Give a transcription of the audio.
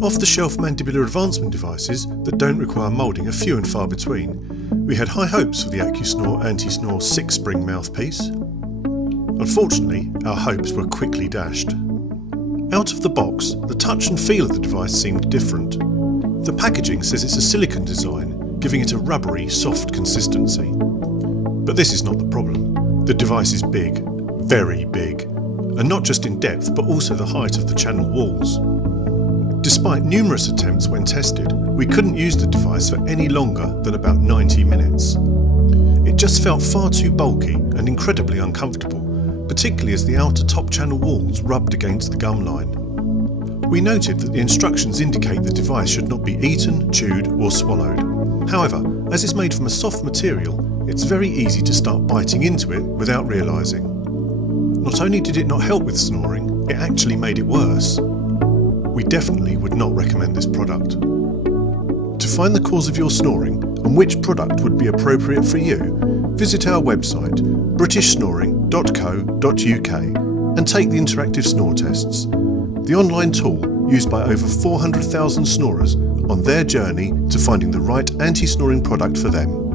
Off-the-shelf mandibular advancement devices that don't require moulding are few and far between. We had high hopes for the Acusnore Anti Snore 6-spring mouthpiece. Unfortunately, our hopes were quickly dashed. Out of the box, the touch and feel of the device seemed different. The packaging says it's a silicone design, giving it a rubbery, soft consistency. But this is not the problem. The device is big, very big, and not just in depth but also the height of the channel walls. Despite numerous attempts when tested, we couldn't use the device for any longer than about 90 minutes. It just felt far too bulky and incredibly uncomfortable, particularly as the outer top channel walls rubbed against the gum line. We noted that the instructions indicate the device should not be eaten, chewed or swallowed. However, as it's made from a soft material, it's very easy to start biting into it without realising. Not only did it not help with snoring, it actually made it worse. We definitely would not recommend this product. To find the cause of your snoring and which product would be appropriate for you, visit our website britishsnoring.co.uk and take the interactive snore tests, the online tool used by over 400,000 snorers on their journey to finding the right anti-snoring product for them.